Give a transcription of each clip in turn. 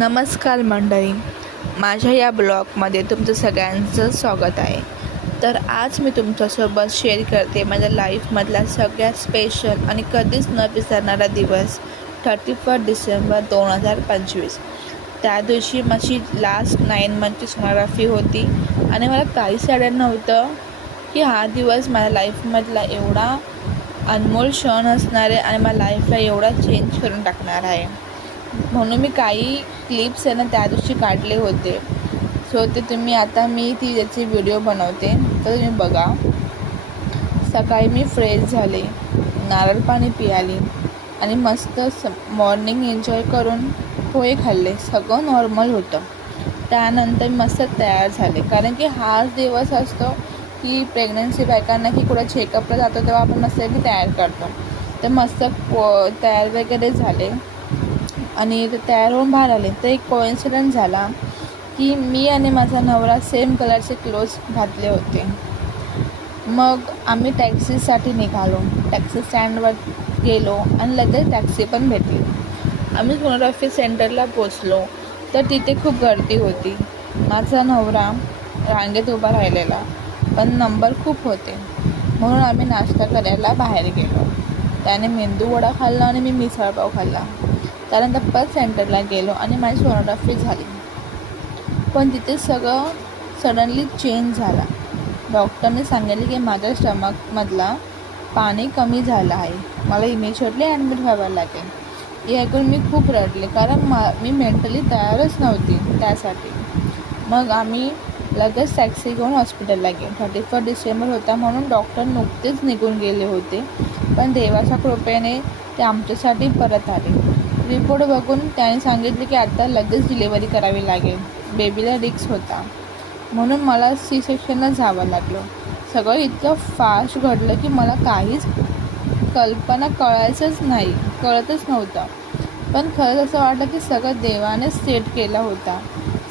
नमस्कार मंडळी, माझ्या या ब्लॉगमध्ये तुमचं सगळ्यांचं स्वागत आहे. तर आज मी तुमच्यासोबत शेअर करते माझ्या लाईफमधला सगळ्यात स्पेशल आणि कधीच न विसरणारा दिवस 31 डिसेंबर 2025. त्या दिवशी माझी लास्ट 9 मंथची सोनोग्राफी होती आणि मला काहीच आढळ नव्हतं की हा दिवस माझ्या लाईफमधला एवढा अनमोल क्षण असणार आहे आणि माझ्या लाईफला एवढा चेंज करून टाकणार आहे. म्हणून मी काही क्लिप्स आहे ना त्या दिवशी काढले होते. सो ते तुम्ही आता मी त्याची व्हिडिओ बनवते, तर तुम्ही बघा. सकाळी मी फ्रेश झाले, नारळ पाणी पियाली आणि मस्त मॉर्निंग एन्जॉय करून पोहे खाल्ले. सगळं नॉर्मल होतं. त्यानंतर मी मस्त तयार झाले, कारण की हाच दिवस असतो की प्रेग्नन्सी बायकांना की कुठं चेकअपला जातो तेव्हा आपण मस्त की तयार करतो. तर मस्त तयार वगैरे झाले आणि तयार होऊन बाहेर आले. तर एक कोइन्सिडन्स झाला की मी आणि माझा नवरा सेम कलरचे क्लोथ्स घातले होते. मग आम्ही टॅक्सीसाठी निघालो. टॅक्सी स्टँडवर गेलो आणि लगेच टॅक्सी पण भेटली. आम्ही सोनोग्राफी सेंटरला पोचलो तर तिथे खूप गर्दी होती. माझा नवरा रांगेत उभा राहिलेला, पण नंबर खूप होते. म्हणून आम्ही नाश्ता करायला बाहेर गेलो. त्याने मेंदू वडा खाल्ला आणि मी मिसळपाव खाल्ला. त्यानंतर परत सेंटरला गेलो आणि माझी सोनोग्राफी झाली. पण तिथे सगळं सडनली चेंज झाला. डॉक्टरने सांगितले की माझ्या स्टमकमधला पाणी कमी झालं आहे, मला इमिजिएटली ॲडमिट व्हावं लागेल. हे ऐकून मी खूप रडले, कारण मी मेंटली तयारच नव्हती त्यासाठी. मग आम्ही लगेच टॅक्सी घेऊन हॉस्पिटलला गेलो. 31 डिसेंबर होता म्हणून डॉक्टर नुकतेच निघून गेले होते, पण देवाच्या कृपेने ते आमच्यासाठी परत आले. रिपोर्ट बघून त्याने सांगितले की आता लगेच डिलिव्हरी करावी लागेल. बेबीला रिस्क होता, म्हणून मला C-सेक्शनला जावं लागलं. सगळं इतकं फास्ट घडलं की मला काहीच कल्पना कळतच नव्हतं. पण खरंच असं वाटलं की सगळं देवानेच सेट केला होता.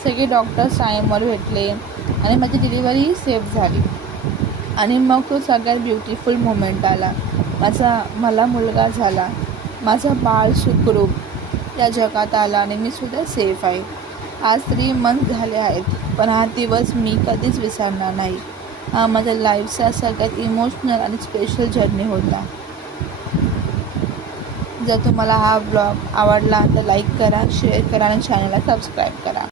सगळे डॉक्टर्स टाईमवर भेटले आणि माझी डिलिव्हरी सेफ झाली. आणि मग तो सगळ्यात ब्युटिफुल मोमेंट आला. मला मुलगा झाला. माझं बाळ सुखरूप या जगात आला आणि मी सुद्धा सेफ आहे. आज 3 मंथ झाले आहेत, पण हा दिवस मी कधीच विसरणार नाही. हा माझ्या लाईफचा सगळ्यात इमोशनल आणि स्पेशल जर्नी होता. जर तुम्हाला हा ब्लॉग आवडला तर लाईक करा, शेअर करा आणि चॅनलला सबस्क्राईब करा.